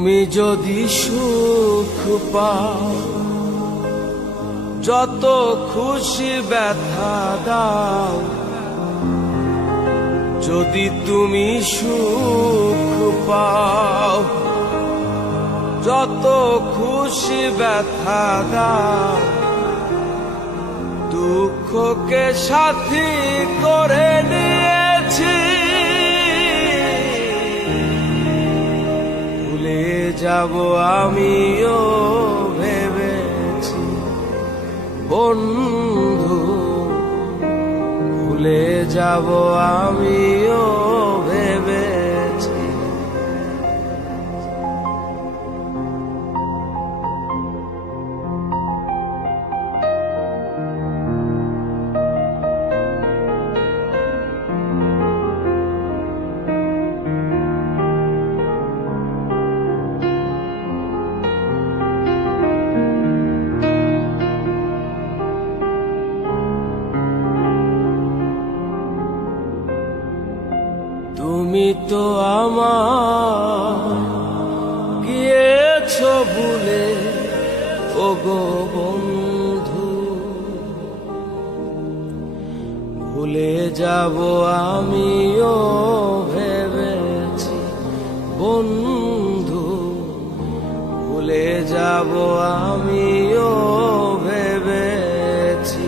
তুমি যদি সুখ পাও, যত খুশি ব্যথা দাও। যদি তুমি সুখ পাও, যত খুশি ব্যথা দাও। দুঃখকে সাথী করে নিয়েছি, ভুলে যাব আমিও ভেবেছি বন্ধু, ভুলে যাব আমিও ভেবেছি। তুমি তো আমার গিয়েছো ভুলে, ওগো বন্ধু, ভুলে যাব আমিও ভেবেছি বন্ধু, ভুলে যাব আমিও ভেবেছি।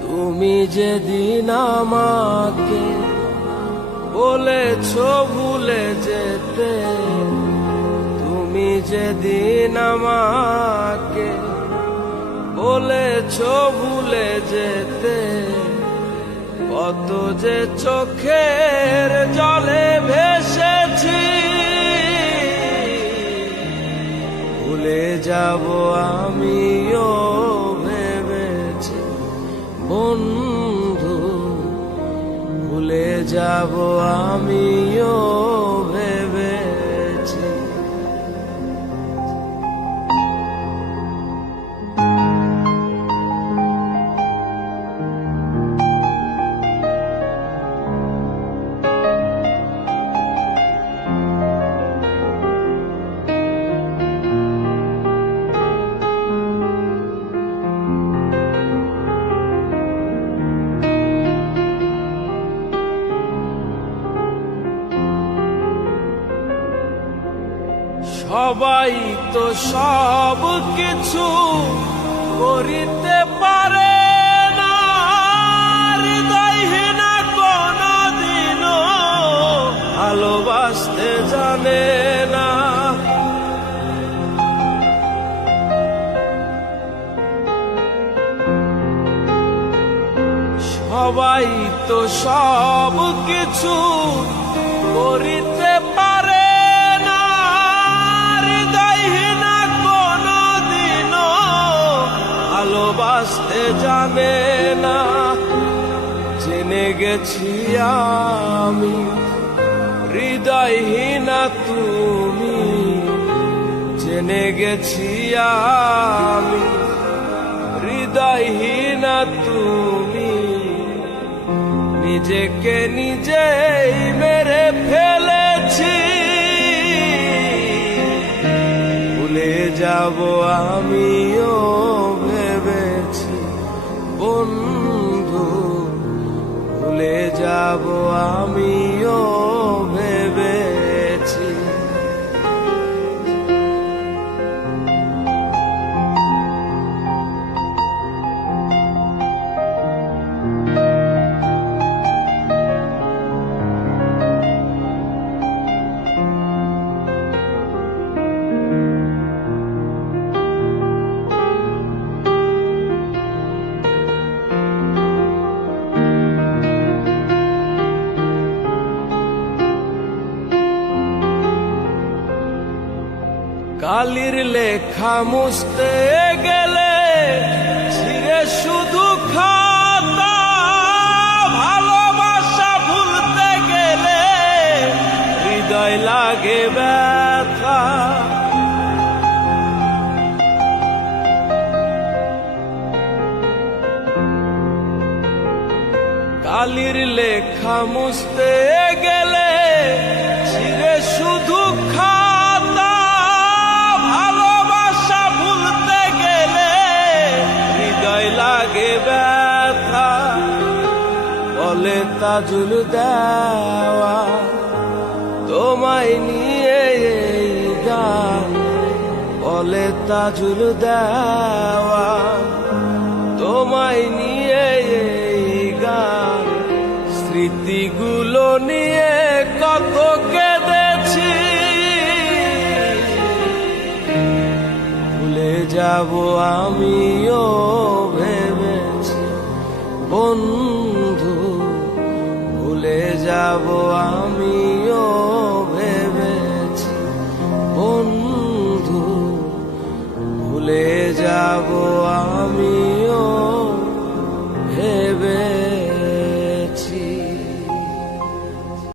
তুমি যেদিন আমাকে বলেছো ভুলে যেতে, তুমি যেদিন আমাকে বলেছো ভুলে যেতে, কত যে চোখের জলে ভেসেছি। ভুলে যাব আমিও ভেবেছি বন্ধু, ভুলে যাব আমিও ভেবেছি। সবাই তো সব কিছু করিতে পারে না, হৃদয়হীনা কোনদিনও ভালোবাসতে জানে না। সবাই তো সব কিছু করিতে পারে, ভালোবাসতে জানে না। জেনে গেছি আমি হৃদয়হীনা তুমি, জেনে গেছি আমি হৃদয়হীনা তুমি। নিজেকে নিজেই মেরে ফেলেছি, ভুলে যাব আমিও ভেবেছি বন্ধু, ভুলে যাব আমিও ভেবেছি। কালির লেখা মুছতে গেলে ছিঁড়ে শুধু খাতা, ভালোবাসা ভুলতে গেলে হৃদয় লাগে ব্যথা। কালির লেখা মুছতে গেলে ছিঁড়ে তাজুল দেওয়া, তোমায় নিয়ে এই গান বলে তাজুল দেওয়া, তোমায় নিয়ে এই গান। স্মৃতিগুলো নিয়ে কত কেঁদেছি, ভুলে যাব আমিও ভেবেছি বন্ধু, ভুলে যাব আমিও ভেবেছি বন্ধু, ভুলে যাব আমি।